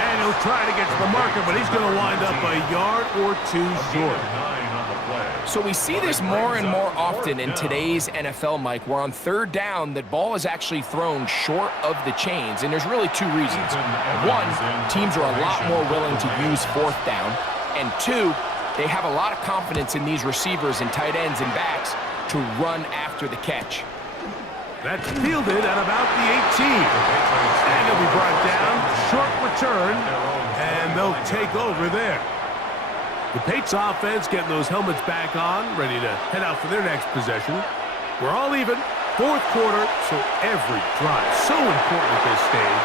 And he'll try to get to the marker, but he's going to wind up a yard or 2 short. So we see this more and more often in today's NFL, Mike, where on 3rd down, the ball is actually thrown short of the chains, and there's really 2 reasons. 1, teams are a lot more willing to use 4th down, and 2, they have a lot of confidence in these receivers and tight ends and backs to run after the catch. That's fielded at about the 18. And he'll be brought down, short return, and they'll take over there. The Patriots offense getting those helmets back on, ready to head out for their next possession. We're all even, 4th quarter, so every drive so important at this stage.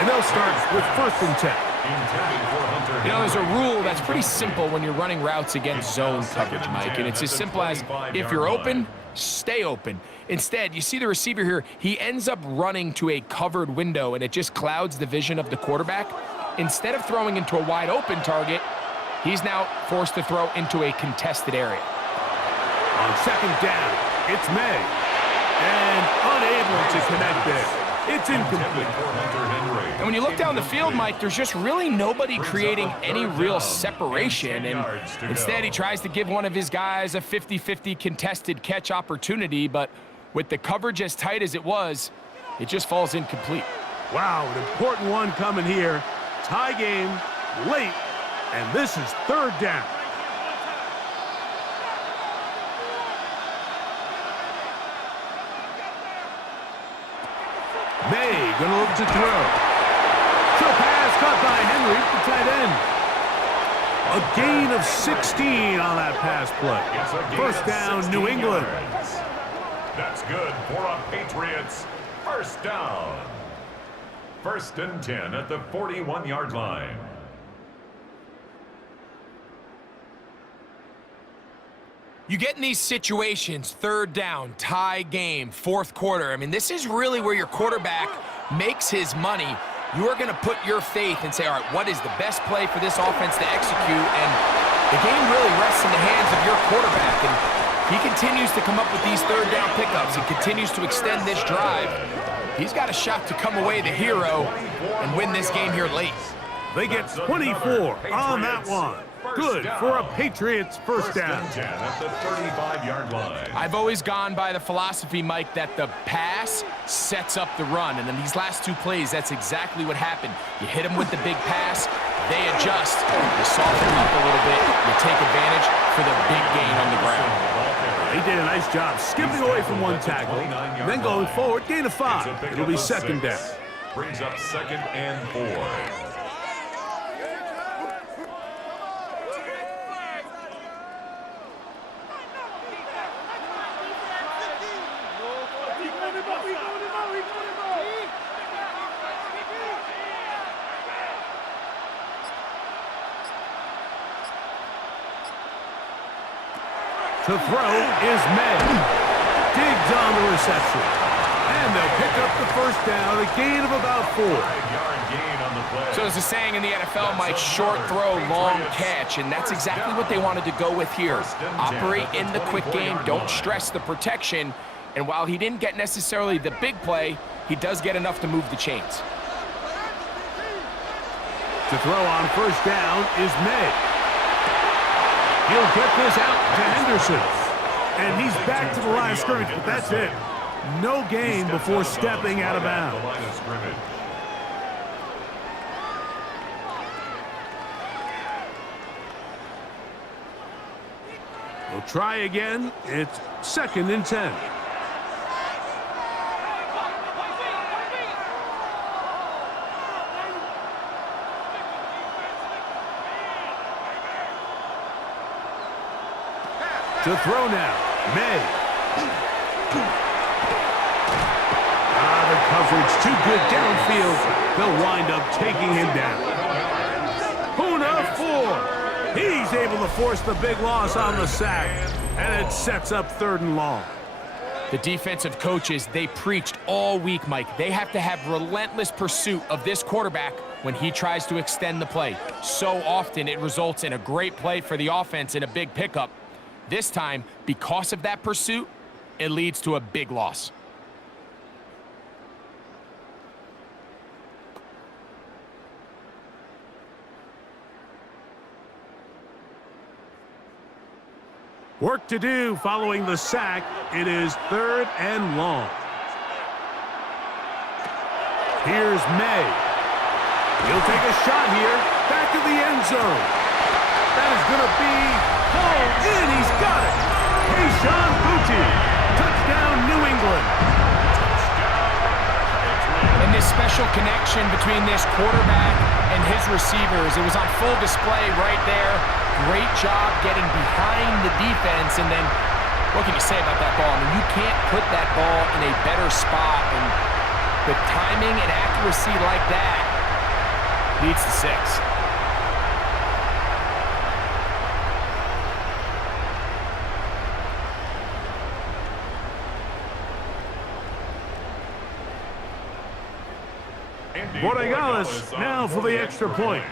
And they'll start with 1st and 10. You know, there's a rule that's pretty simple when you're running routes against zone coverage, Mike, and it's as simple as if you're open, stay open. Instead, you see the receiver here, he ends up running to a covered window, and it just clouds the vision of the quarterback. Instead of throwing into a wide open target, he's now forced to throw into a contested area. On second down, it's May. And unable to connect there. It's incomplete. And when you look down the field, Mike, there's just really nobody creating any real separation. And instead, he tries to give one of his guys a 50-50 contested catch opportunity. But with the coverage as tight as it was, it just falls incomplete. Wow, an important one coming here. Tie game, late, and this is third down. May gonna look to throw. Short pass caught by Henry, the tight end. A gain of 16 on that pass play. First down, New England. That's good for a Patriots first down. First and 10 at the 41-yard line. You get in these situations, third down, tie game, fourth quarter. I mean, this is really where your quarterback makes his money. You are going to put your faith and say, all right, what is the best play for this offense to execute? And the game really rests in the hands of your quarterback. And he continues to come up with these third down pickups. He continues to extend this drive. He's got a shot to come away the hero and win this game here late. They get 24 on that one. Good for a Patriots first down. First and 10 at the 35-yard line. I've always gone by the philosophy, Mike, that the pass sets up the run. And in these last two plays, that's exactly what happened. You hit them with the big pass, they adjust, you soften them up a little bit, you take advantage for the big gain on the ground. He did a nice job skipping away from one tackle, and then going forward, gain of 5. It'll be second down. Brings up second and 4. To throw is May. Digs on the reception. And they'll pick up the first down, a gain of about 4. So there's a saying in the NFL, Mike, short throw, long catch, and that's exactly what they wanted to go with here. Operate in the quick game, don't stress the protection, and while he didn't get necessarily the big play, he does get enough to move the chains. To throw on first down is May. He'll get this out to Henderson. And he's back to the line of scrimmage, but that's it. No gain before stepping out of bounds. We'll try again. It's second and 10. To throw now, May. The coverage too good downfield. They'll wind up taking him down. Puna 4. He's able to force the big loss on the sack, and it sets up third and long. The defensive coaches, they preached all week, Mike. They have to have relentless pursuit of this quarterback when he tries to extend the play. So often it results in a great play for the offense and a big pickup. This time, because of that pursuit, it leads to a big loss. Work to do following the sack. It is third and long. Here's May. He'll take a shot here. Back to the end zone. That is going to be hauled in. He's got it. Keyshawn Boutte. Touchdown, New England. And this special connection between this quarterback and his receivers, it was on full display right there. Great job getting behind the defense, and then what can you say about that ball? I mean, you can't put that ball in a better spot, and with timing and accuracy like that, leads to 6. Borregales now for the extra point.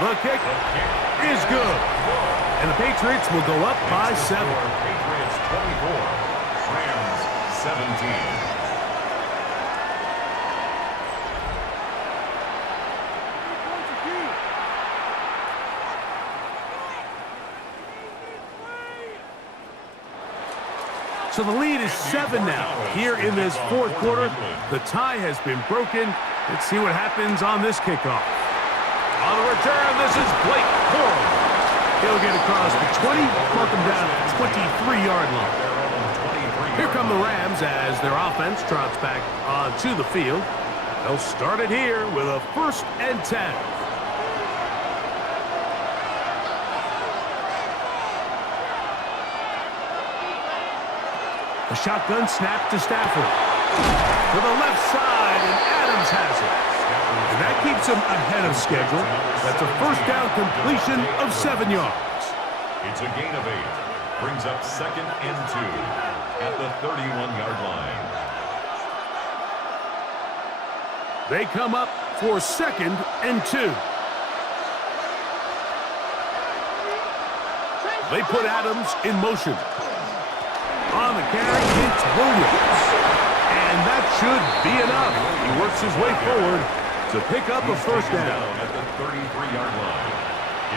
The kick is good. And the Patriots will go up by 7. Patriots 24, Rams 17. So the lead is 7 now. Here in this fourth quarter, the tie has been broken. Let's see what happens on this kickoff. On the return, this is Blake Corum. He'll get across the 20, mark him down at the 23-yard line. Here come the Rams as their offense trots back onto the field. They'll start it here with a 1st and 10. A shotgun snap to Stafford. To the left side, and Adams has it. And that keeps him ahead of schedule. That's a 1st down completion of 7 yards. It's a gain of 8. Brings up 2nd and 2 at the 31-yard line. They come up for 2nd and 2. They put Adams in motion. On the carry, it's Williams. And that should be enough. He works his way forward to pick up a 1st down. At the 33-yard line.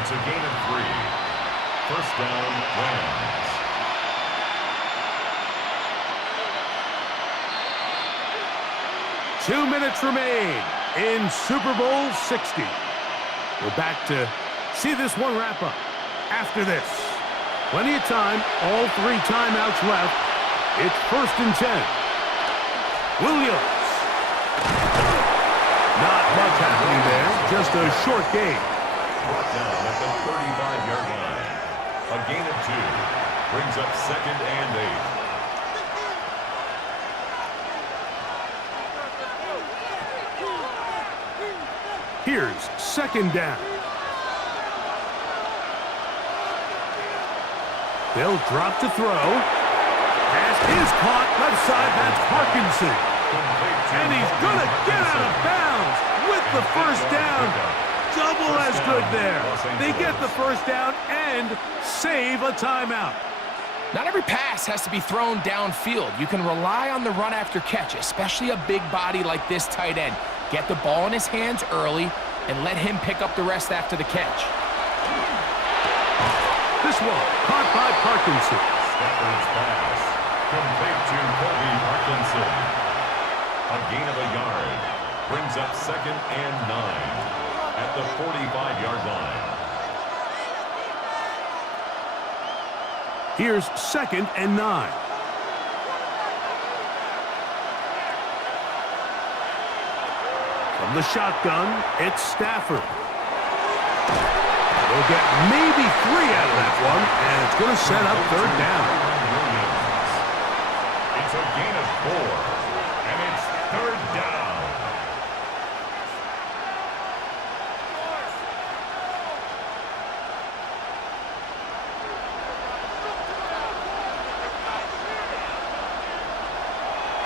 It's a gain of 3. 1st down, Rams. Two minutes remain in Super Bowl 60. We're back to see this one wrap up after this. Plenty of time, all 3 timeouts left. It's 1st and 10. Williams. Not much happening there, just a short gain. Brought down at the 35-yard line. A gain of 2. Brings up 2nd and 8. Here's 2nd down. They'll drop to throw. Pass is caught left side. That's Parkinson. And he's going to get out of bounds with the 1st down. Double as good there. They get the 1st down and save a timeout. Not every pass has to be thrown downfield. You can rely on the run after catch, especially a big body like this tight end. Get the ball in his hands early and let him pick up the rest after the catch. This one caught by Parkinson. Stafford's pass. Complete to Kobe Parkinson. A gain of a yard. Brings up 2nd and 9 at the 45-yard line. Here's 2nd and 9. From the shotgun, it's Stafford. They'll get maybe 3 out of that one, and it's going to set up 3rd down. It's a gain of 4, and it's 3rd down.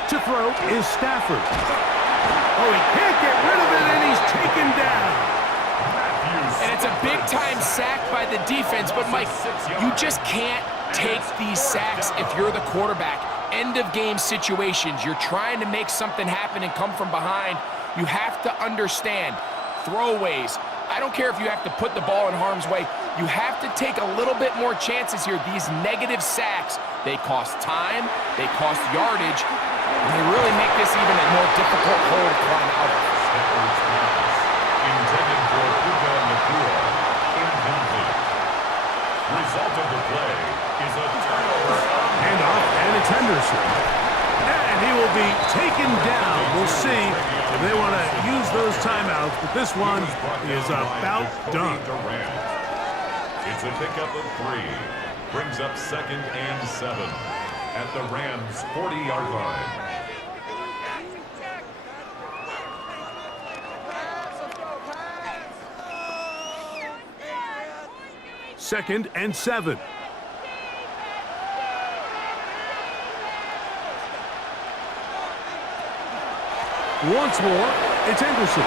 To throw is Stafford. Oh, he can't get rid of it, and he's taken down. And it's a big-time sack by the defense, but Mike, you just can't take these sacks if you're the quarterback. End-of-game situations, you're trying to make something happen and come from behind. You have to understand, throwaways, I don't care if you have to put the ball in harm's way, you have to take a little bit more chances here. These negative sacks, they cost time, they cost yardage, and they really make this even a more difficult hole to climb out of. Intended for Puka Nakua. Incomplete. Result of the play is a turnover. Handoff, and it's Henderson. And he will be taken down. We'll see if they want to use those timeouts, but this one is about done. It's a pickup of 3. Brings up 2nd and 7 at the Rams' 40-yard line. Second and 7. Once more, it's Anderson.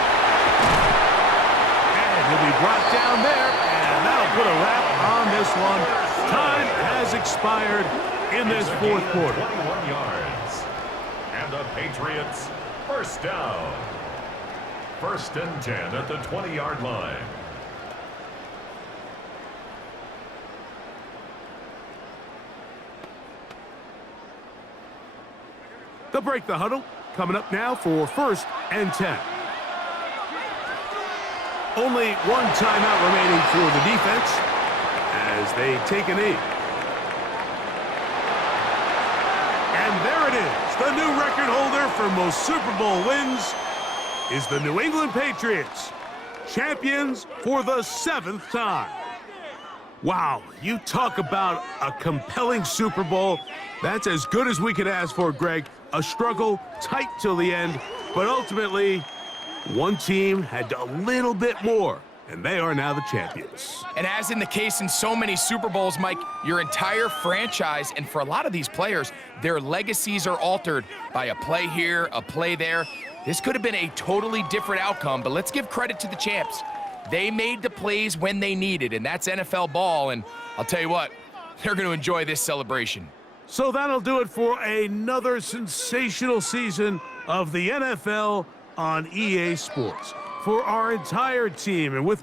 And he'll be brought down there, and that'll put a wrap on this one. Time has expired in this fourth quarter. 21 yards. And the Patriots, first down. First and 10 at the 20-yard line. They'll break the huddle. Coming up now for first and 10. Only one timeout remaining for the defense as they take a knee. And there it is. The new record holder for most Super Bowl wins is the New England Patriots, champions for the 7th time. Wow, you talk about a compelling Super Bowl. That's as good as we could ask for, Greg. A struggle, tight till the end, but ultimately, one team had a little bit more, and they are now the champions. And as in the case in so many Super Bowls, Mike, your entire franchise, and for a lot of these players, their legacies are altered by a play here, a play there. This could have been a totally different outcome, but let's give credit to the champs. They made the plays when they needed, and that's NFL ball, and I'll tell you what, they're going to enjoy this celebration. So that'll do it for another sensational season of the NFL on EA Sports. For our entire team and with my